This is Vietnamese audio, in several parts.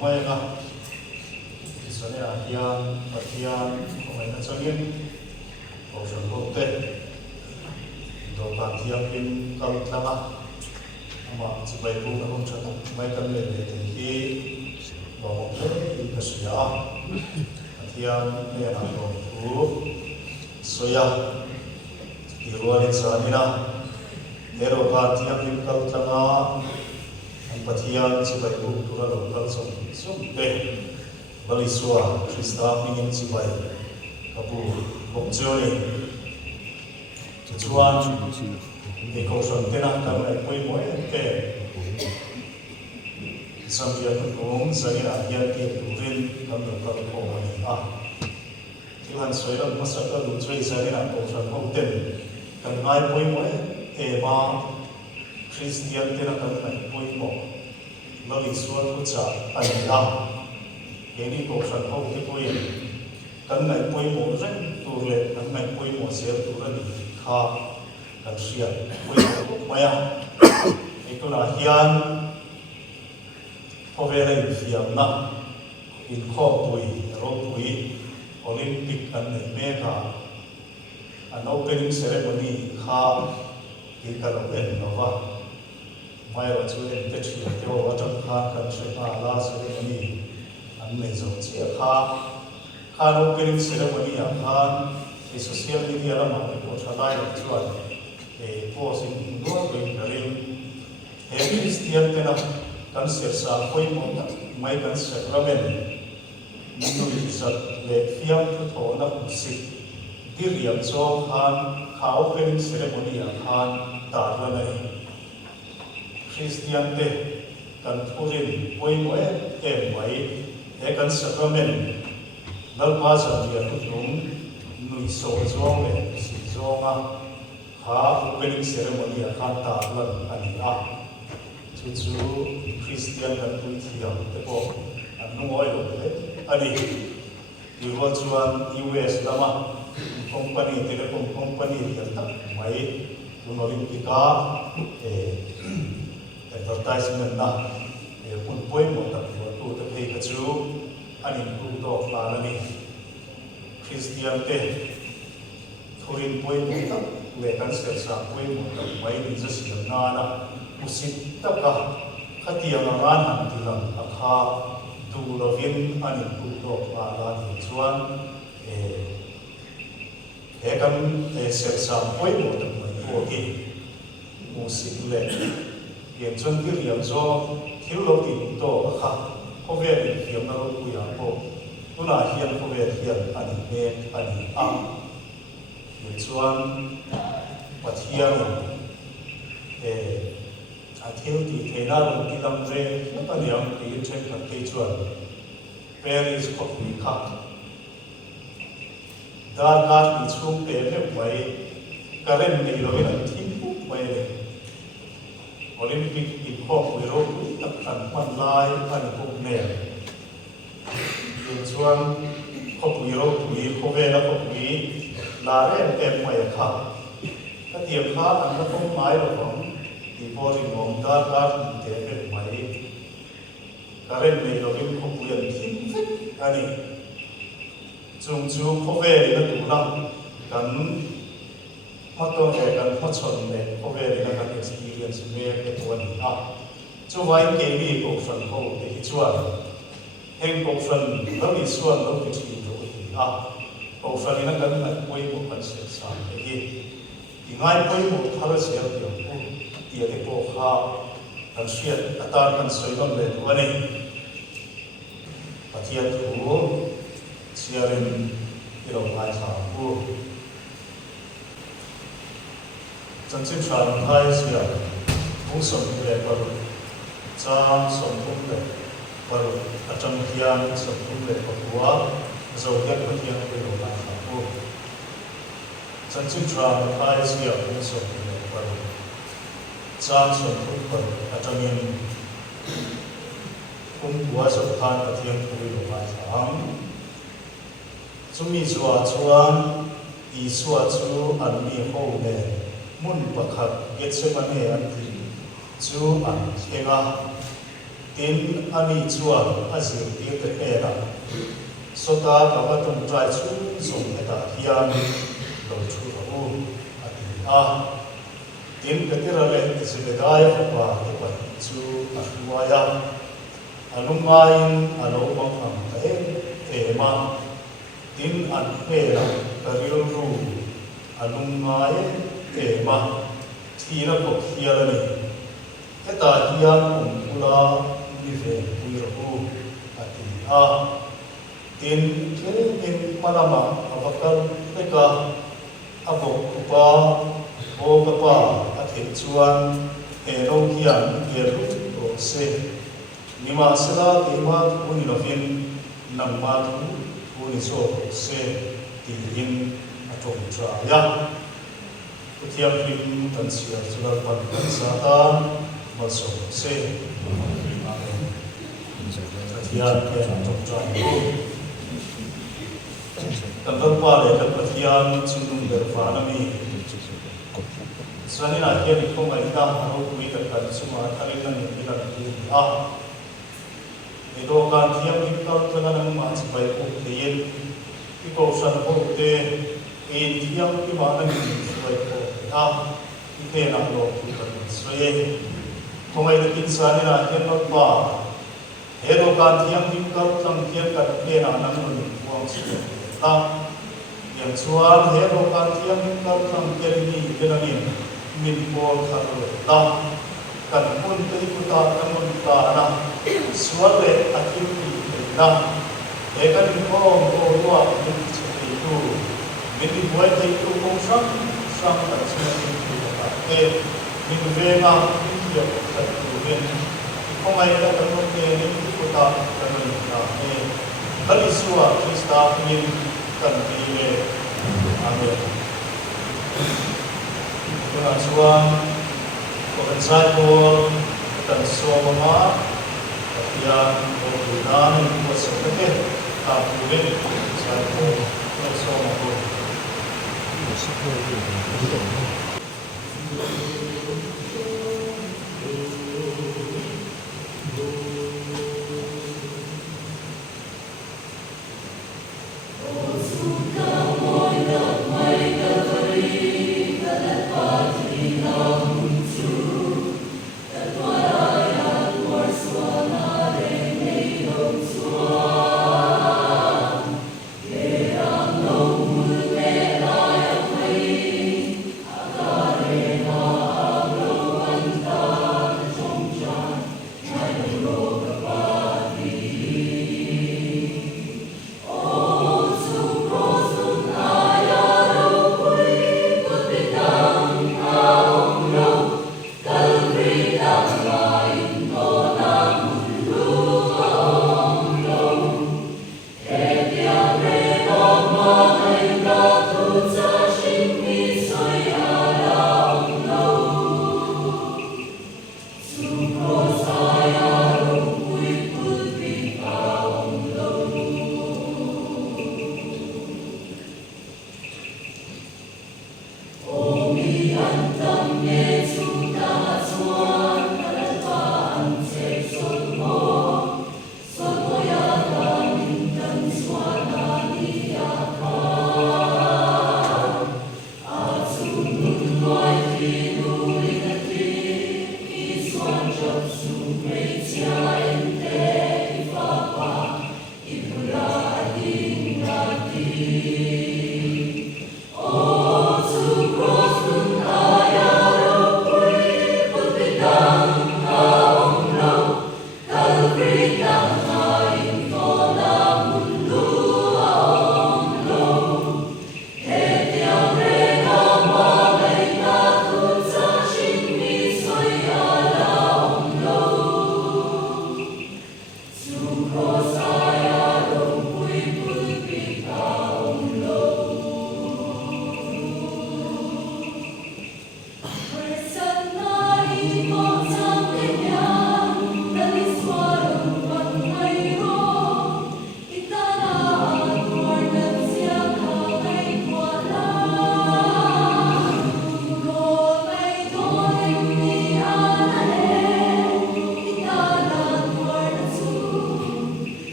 mai nga isane hian pathian mai na changin ko san bote do pathian in kal tlanga ama chibai bu na hom chata mai kan le le te hi bo mo te in ka sia pathian ne na ro ku soya irwani chanina hero pathian in kal tlanga Pathian cibai bu tura lokal som te baliswa Krista pingin cibai kabu bokjoni tujuan ekosan tena kami poi moe te sambian kung sangira hian ti turin kami lokal ko Tuhan soiran masaka lutsui sangira kosan hoten kami mai poi moe eba Christian tena kami poi mo bagi suatu ca anda ini kau sanhau tipoi kan naik poi mo ren turle kan naik poi mo ser turan kha kan sia poi mo maya itu na hian povele fiam na in kho poi ro poi Olympic kan nei meka an opening ceremony kha ki kaloen nova mai wa chu en te thia te wa tam kha kan se pa la ceremony an nei zo chi kha opening ceremony a kha e social media la ma ko thalai lo chuan e posting do ko garin he Christian te na kan se sa koi mo ta mai kan se ramen nu sat le fiam tu tho na si diriam zo khan kha opening ceremony a khan ta la nei Christian te kan thurin poi moe mai e kan sacrament dal pa sa dia tutung nui so zong le si zonga ha opening ceremony a kan ta lan ani a chu Christian kan pui thia te ko an ngoi lo le ani di ro chuan US lama company telecom company rial ta mai Olympica advertisement na pun poi mo ta tu ta phei ka chu ani tu to la ni Christian te thurin poi mo ta le kan se sa poi mo ta mai ni ja sim na na usit ta ka khatia ma ran han ti lam akha tu lovin ani tu to la ni chuan he kan se sa poi mo ta mai ko ki musik le hiện chân tiêu điểm do thiếu lâu tiền to khá có vẻ hiểm nào cũng ya po tu na hiểm có vẻ hiểm anh mẹ anh am hiện chuan Pathianni thiếu thì thế nào cũng đi làm về nó là điểm thì trên các cái chuan Paris có bị khác đã bị xuống để vậy cái này mình nói là thiên phú vậy Olympic in kho Euro tak kan Vanlalhruaia an kong ne chuan kho Euro tui kho vela kho tui la em mai kha ka tiam kha an na kong mai ro hom ti bori ngom da te mai karen nei ro in kho puan thin ani chung chu kho vela tu na kan mato kan chon ne kho vela kan experience me ke tuan chu vai ke ni ko san ho te hi chuan heng ko san lo ni suan lo ki chi ro ti ko san ina kan na koi mo kan se sa te hi i ngai koi mo thara se ro ti ti te ko kha kan siat atar kan soi lam le tu ani pathian tu siarin iro ngai sa ku chân chính sản thái sia cũng sống lệ bờ cha sống cũng lệ bờ ở trong hian sống cũng lệ bờ quá dầu nhất có hian cái đồ làm sao cô chân chính sản thái sia cũng sống lệ bờ cha sống cũng bờ ở trong hian cũng quá sống than ở hian cái đồ làm sao chúng mi chuan i chu an mi ho ne mun pakhat Gethsemane an ti chu an henga tin ani chuan azir ti te hena sota kawa tum trai chu sum Hetah hian lo thu ro ati a tin katira le isibedai pa te pa chu Vanlalhruaia anungain alo bang te ma tin an hena karil ru anungai te ma thina ko hialani Hetah hian pula ni venpui ro ati a tin in manama abakal peka abok kupa o kapa athi chuan ero hian geru to se nima sela tema uni lovin namma uni so se ti in atom tra ya Pathianni tan sia chular pan sata maso se Pathianni atom tra Tandang pale dan Pathianni cundung berfanami. Selain akhir itu mereka harus mengikat semua kalian yang tidak dia. Itu kan tiap kita dengan masih baik uktiin. Kita usah uktiin. Tiap di mana ini baik uktiin. Kita nak lo kita sesuai. Kemai kita selain akhir lupa. Itu kan tiap kita tangkian kita nak uang sudah. Yang suar hero kan tiap kita tangkian ini dengan min bol kharu ta kan mun te kuta kamun ta na swale akhir ni na e kan ko wa min chhe tu min boy te tu ko sam ta chhe tu ta e min ve na ki ya ta tu min ko mai ta kamun te ni kuta kamun ta e bali suwa krista min kan ti le amen Dengan suam, pengensaian dan suama, yang berguna untuk sebagai tampilin satu suama. Lord.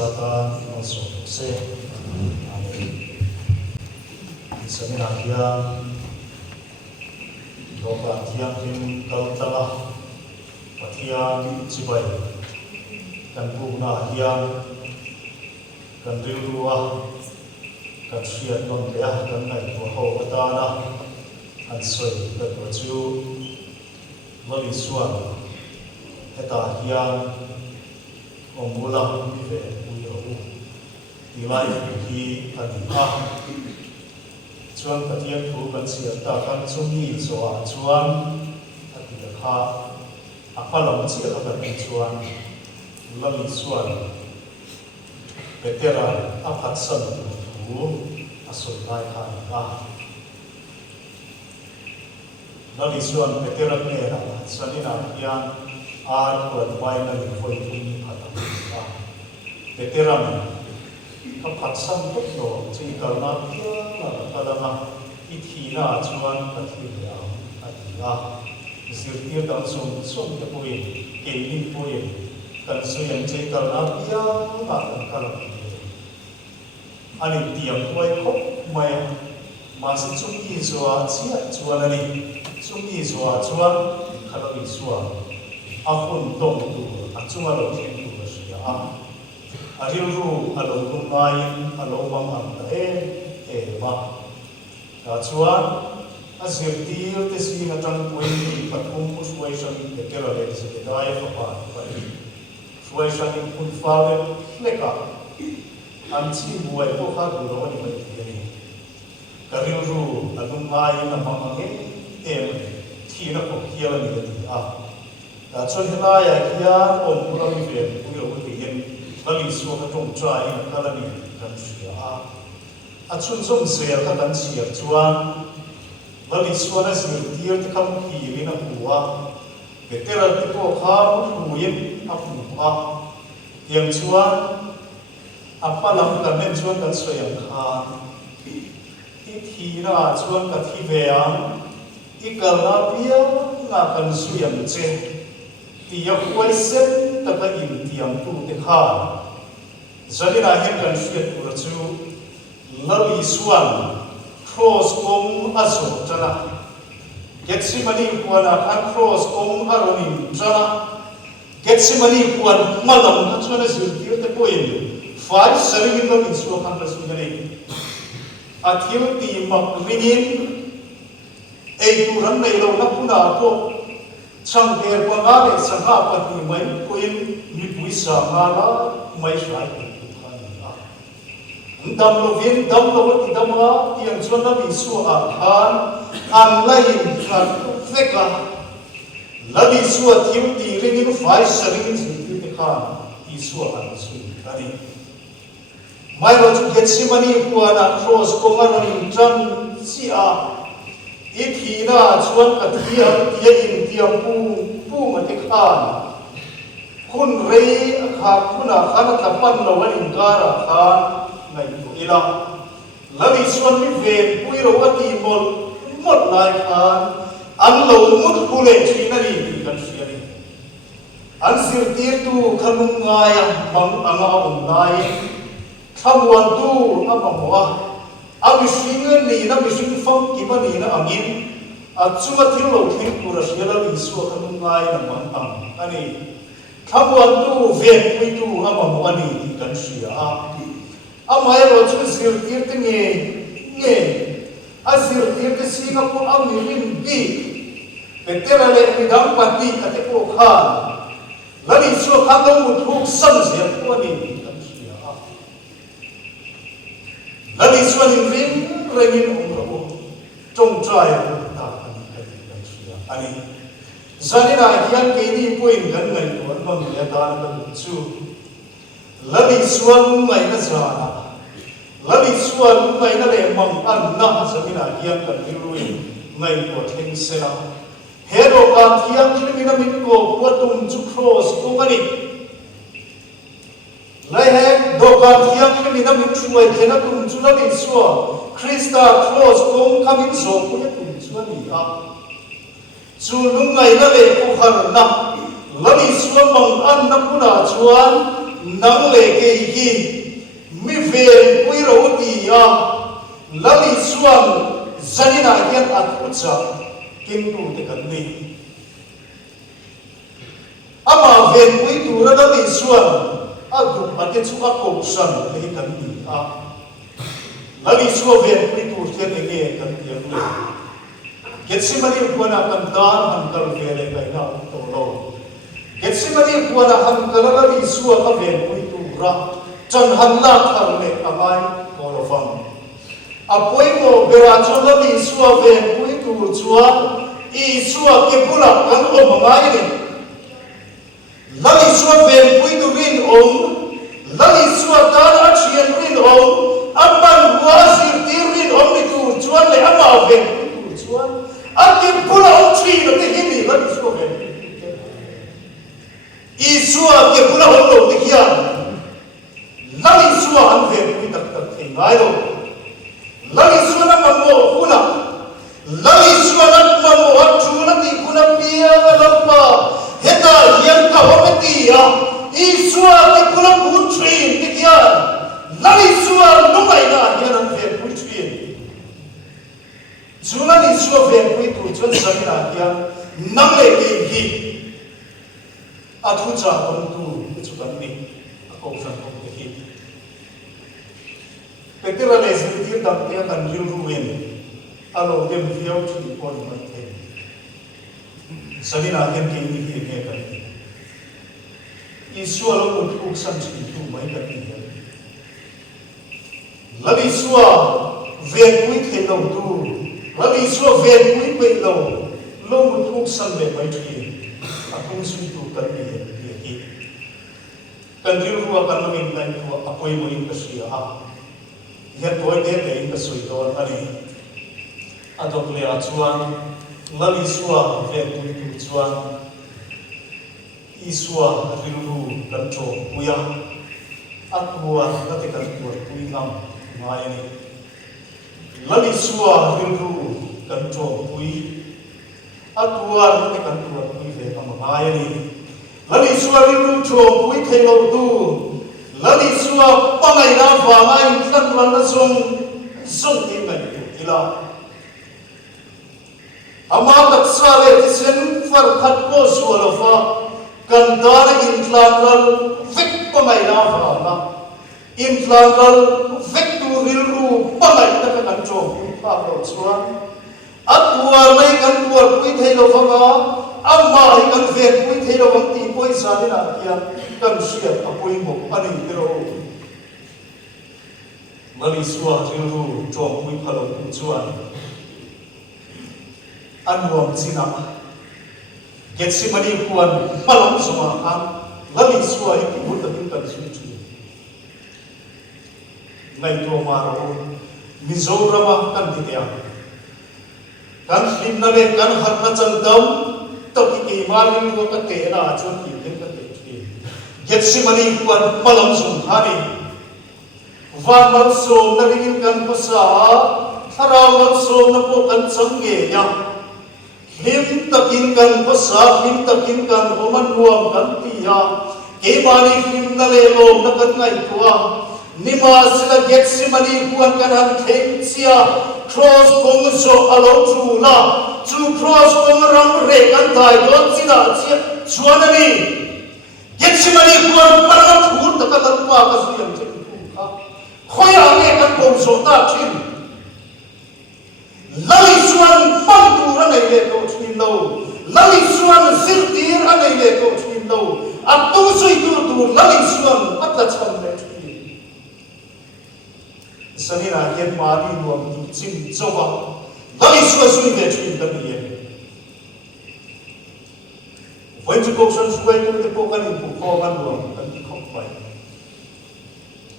Satan nó sổ xe Samina hian Dokan hian kim kaltala Pathianni chibai kan puna hian kan rawh kan hian non lea kan ngai tua ho atana an soi kan tua chu Vanlalhruaia Hetah hian omula ve uyo tilai hi ani chuan Pathian thu kan siat ta kan chumi chawa chuan atia kha apalam chi a kan chuan Vanlalhruaia veteran aphat san thu asoi lai kha ka Vanlalhruaia veteran ne na sanina hian ar kuan mai na li foi thum phatam ka veteran aphat san tot no chi kalna na kadama ithina chuan pathia atia sirtir dang sum te pui keini pui kan suyam che kalna pia na kan kalam ani tiam koi khop mai ma si chumi zuwa chia chuan ani chumi zuwa chuan khalawi suwa ahun dong tu achunga lo thing tu sia ariru alo kumai alo bang am ta ma ta chuan asirtir te si na tang pui pathum uswaisan te kerale se dai fa pa uswaisan kun fave leka an chi buai ko kha du ro ni mai ni ariru alo mai na ma nge thi na ko hiala ni ti ta chuan hilaya hian omula mi ve uyo ti yen Vanlalhruaia ka tong trai na kalani kan sia a chun som se ka kan sia chuan Vanlalhruaia sirtir te kam hi ri na huwa veteran te ko kha hu yin a hu yang chuan apalam kan men chuan kan soyang kha thi na chuan ka thi ve ang ikalna pia na kan suyam che tiya huai sen ta ka in tiam tu te kha zalina hen kan fiat ura chu Vanlalhruaia cross kong aso chana Getsemani kuana an cross kong aroni chana Getsemani kuan malam na chana zirtir te poin fai saringin Vanlalhruaia kan rasu gani athil ti mak ringin ei turan nei lo na puna ko chang der ko nga le sangha pati mai koin mi pui sa nga la mai sai dam lo vin dam lo ti dam nga tiang chuan na bi su a khan an lai khan feka Vanlalhruaia thiu ti ringin fai saring ti te khan ti su an su ani mai lo chu Getsemani kuana cross ko nga rin chan si a ithina chuan ka thiam tia in tiam pu ma te khan khun rei kha khuna khana tapan lo wanin kara khan ngai ko ila Vanlalhruaia mi ven pui ro ati mot lai khan an lo mut pule thina ni kan sia ni an sirtir tu khanung ngaya bang anga nai thamwan tu amamwa Amishingan ni na mishin fam kiba ni na angin at chunga thilo thing pura siala Vanlalhruaia kanung ngai na mang ani thamwan tu venpui tu amam ani ti kan sia amai ro chu sirtir te nge asirtir te singa ko amirin bi peterale midang pati ate ko kha Vanlalhruaia kanung muthuk sam sia ko ani Vanlalhruaia rin rengin umrabo tong trai ta ani zanina hian ke ni point kan ngai ko mang ya dan kan chu Vanlalhruaia mai na zana Vanlalhruaia mai na le mang an na zanina hian kan rirui ngai ko theng sela hero kan hian klimina min ko puatum chu cross ko ngani lai hek dokan thiam kemi na min chuai thena tum chula ni suwa Krista cross kong kamin so ku ya tum chula ni a chu lungai na le ko har na Vanlalhruaia mang an na puna chuan nang le ke hi mi ven pui ro ti a lali suan zanina hian athucha king tu te kan ni ama ven pui tu ra lali suan adu ate chu a ko san le kan ni a lali suan ven pui tu hian nge kan ti le getsimani kuana kan dan han kal vele kai na to lo getsimani kuana han kal lali suan a ven pui tu ra chan han la thar le amai ko lo fam apoi mo bera chon lali suan ven pui tu chuan I suan ke pula kan o mangai ni lali suan ven pui tu rin om lali suan tan a chien rin om amman wa sir tir rin om ni tu chuan le ama ven pui tu chuan akim pula om chi no te hin ni lali suan ven I suan ke pula om lo te hian lali suan ven pui tak tak thei ngai lo lali suan am mo pula lali suan at mo at chuna ti kuna pia lampa Hetah hian ka hometi a I suan ti kuna pun trin ti hian lali suan no mai na hian an ven pui trin chuna ni suan ven pui tu chuan sanina hian nang le ke hi athu cha kon tu chu kan ni a ko san ko ke hi petira le zir dam te kan rim ruin alo dem viau chi pon man the sanina hian ke ni hi ke kan I suan lo ut san chi tu mai kan ni lali suan ven pui the lo tu lali suan ven pui pe lo lo ut san le mai thi akung sui tu kan ni hi kan rim ruwa kan min kan tu apoi mo in ka sia a hian toy de te in ka sui don ani adok le a chuan lali suan ven pui tu chuan I suan rilu kan cho puya atwa ka te kan tu pui ngam ngai ani lali suan rilu kan cho pui atwa ka te kan tu pui ve ngam ngai ani lali suan rilu cho pui thei lo tu lali suan pangai na fa mai tan ran na song ti ngai tu ila ama tak sale ti sen far khat ko sualofa kan dar in tlangal vek pangai na fa na in tlangal vek tu ril ru pangai ta kan cho pa lo chuan atwa mai kan tuar pui thei lo fa ga amma hi kan ven pui thei lo wang ti poi sa ni na kia kan sia apoi mo ani pero mali suwa ril ru cho pui phalo tu chuan anwam china getsimani kuan malam soma an lali suwa hi ki but tin kan su chu ngai to maro mizorama kan ditia kan limna le kan harna chang dam to ki malin ko ka te na chon ki ken ka te chi getsimani kuan malam sum khani vanal som na ringin kan pasa harawan som na po kan changge ya him takin kan pasa him takin kan roman nuam kan tia ke bani him na le lo na kan ngai tua nima sila getsimani kuan kan han theng sia cross kong so alo chula chu cross kong ram re kan dai don china chia chuanani getsimani kuan param thur ta ka pa ka su yang che tu kha khoya nge kan pom so ta thin lali suan pang tu ra nei le ko chin lo lali suan sir tir a nei le ko chin lo atu sui tu lali suan atla cham le sanina hian mari nuam tu chim chowa lali suan sui le chin ta ni voi chu ko san suai tu te po kan ku ko kan nuam kan ki khop pai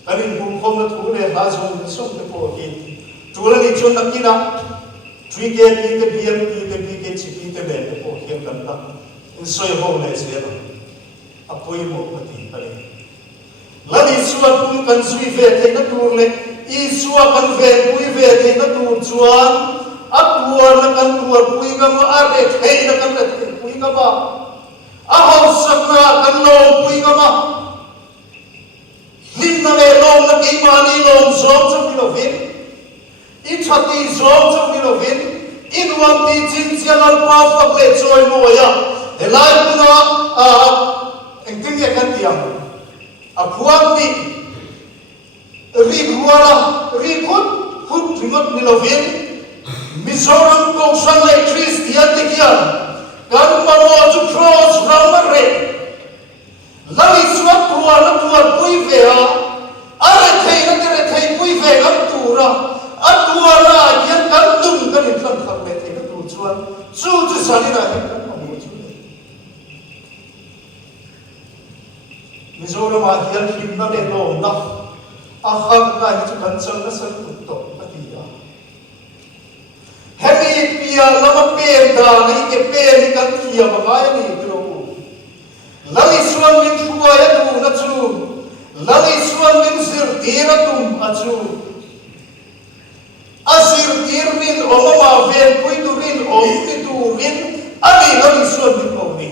kan in bu khom na thu le ha zong som te po ki chula ni chon na kina 3K te BM te BK chipi te le te po hian kan ta in soi ho le se la apoi mo pati pare lali suan kum kan sui ve te na tur le I suan kan ve pui ve te na tur chuan atua na kan tur pui ga ma are thei na kan le pui ga ba a ho sakna kan lo pui ga ma na le long na ki mani long zom chok ni lovin in thati zom chok ni lovin in wam ti chin chialan pa fak le choi mo ya elai puna engting ye kan tiam a phuam ti ri huala ri khut khut ringot ni lovin Mizoram ko san le Christian te kian kan mano chu cross ram re lali suat tuan pui ve a are thei na tere thei pui ve ngam tura atuara yan kan tum kan in tlam kham le thei na tu chuan chu sani na yan kan mo chu Mizoram a hian him na le lo na a kham na hi chu kan chang na san tu to patia hemi pia lama pe da nei ke pe ni kan thia ma ga ni tro lali suan min thua ya tu na chu lali suan min sir tira tum a chu asir tir min omama ven pui tu rin om ti tu rin ani lali suan min ko ni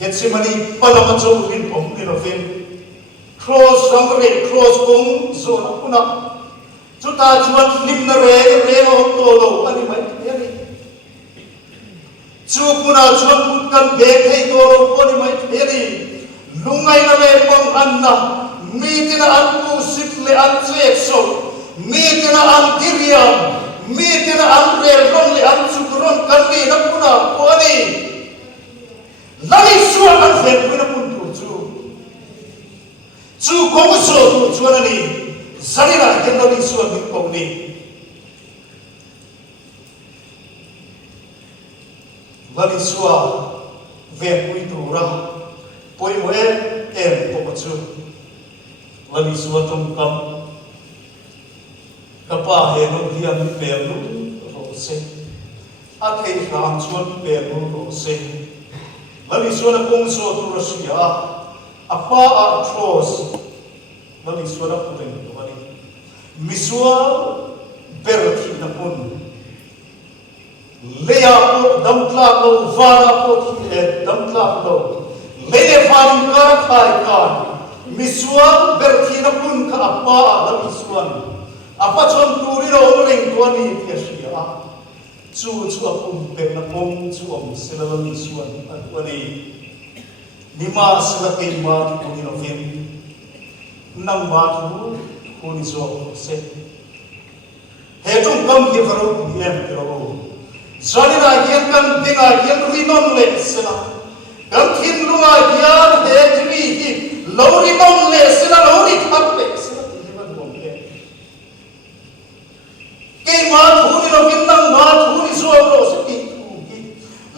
Getsemani palama chu rin om ni no ven cross ramre cross kong zona puna chuta chuan lim na re om to lo ani mai ani chu puna chuan put kan be thei to lo poni mai ani lungai na le pong anna mi tina an tu sit le an chek so mi tina an diriam mi tina an re ron le an chu ron kan ni na puna poni lali suan an fe puna pun chu kong so tu chuan ani zani na ken lali suan ni kong ni lali suwa ve pui tu ra poi mo em po chu lali suwa tum kam kapa he no hiam pe lu ro se a thei ram chuan pe lu ro se lali suwa kong so tu ra sia apa a cross lali suara puring tuani misua berthi na pun leya ko damtla lo vara ko thi damtla lo leye van ka khai ka misua berthi na pun ka apa lali suan apa chon turi ro ring tuani tiasia chu apum pe na pom chu om selali suan tuani Nima selaki ma tu ni novin, nang ma tu kuni zo se. Hejung kam ki faru yem kero. Zani na kian kan dinga kian rinon le sela. Kan kin lunga kian hejri ki lori non le sela lori thap le sela ti ban bom ke. Ke ma tu ni novin nang ma tu ni zo ro se ti tu ki.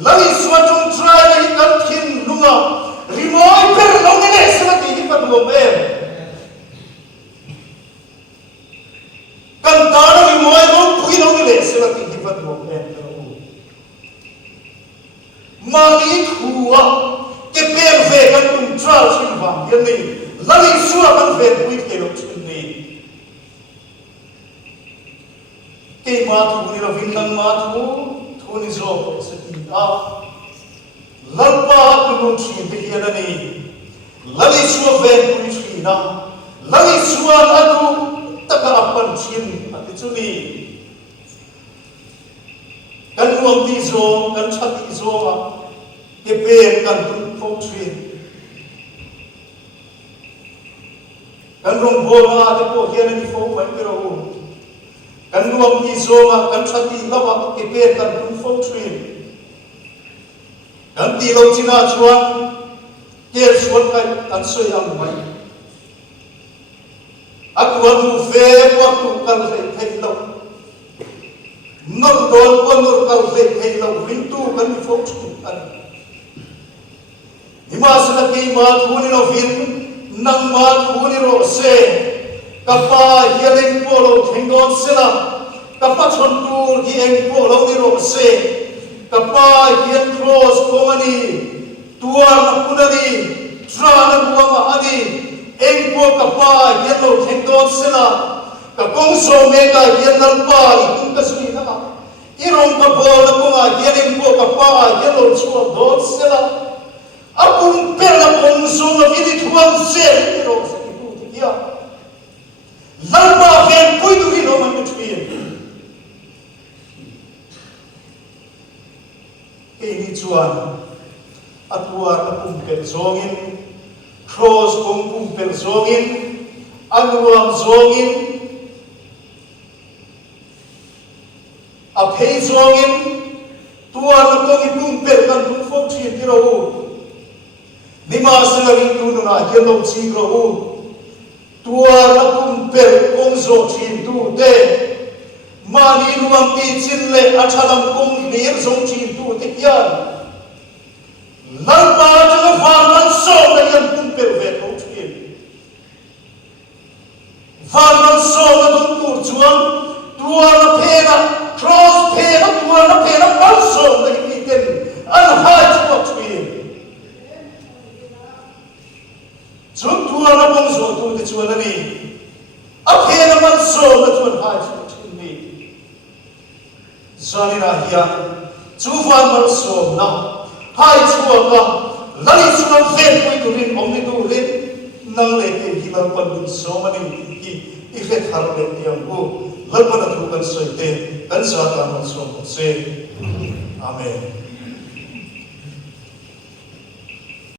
Lali swatung try le kan kin lunga. Rimoy per long ni le sela ti hi pat bom em kan ta no rimoy long pui long ni le sela ti hi pat bom em ma ni thua ke per ve kan tum tra sin wang yan ni lali suwa kan ve pui ke lo chin ni ke ma thu ni lo vin nang ma thu ni zo se ti a lalpa kunu chi te hianani lali suwa ven pui chi na lali suwa atu taka apan chin ati chuni kan nuam ti zo kan chati zo ma ke pen kan tu phong chin kan rong bo na te po hianani phong mai pero kan nuam ti zo ma kan chati lawa ke pen kan tu phong chin kan ti lo china chuan ke suan kai kan soi am mai akwan mu fe kwa tu kan le thei lo nor don ko nor kan le thei lo rin tu kan ni fok chu kan himas na ke ma thu ni no vin nang ma thu ni ro se kapa hialing po lo thengon sela kapa chon tu gi eng po lo ni ro se kapa hian cross komani tuar punani trana buama ani engpo kapa hian lo thengdon sela ka kong so me ka hian lalpa itung ka sui na irong ka bol ko nga hian engpo kapa hian lo chuak don sela apung perna pong so na vini thuang se ro se tu ya lalma venpui tu ri no man thui ke ni chuan atwa apung per zongin cross pung per zongin anuam zongin aphei zongin tua na tong ipung per kan tu fo thi ti ro nima sangari tu na hian lo chi ro tua na pung per kong zo chi tu te mani nuam ti chin le athalam kong lir zong chi tu te yan lalpa jang van man so na yan pung per ve ko chi van man so na dong tu chuan tua na phena cross phena tua na phena man so na ki ten an hai chu chi chun tua na bong so tu te chuan ani a phena man so na chuan hai chu ni zani na hian chu van man so na hai chu ka lali chu na ven pui tu rin om ni tu rin nang le ke hi lan pan bun so mani ki ifet har le tiang ku lalpa na tu kan soite kan sa ta man so se amen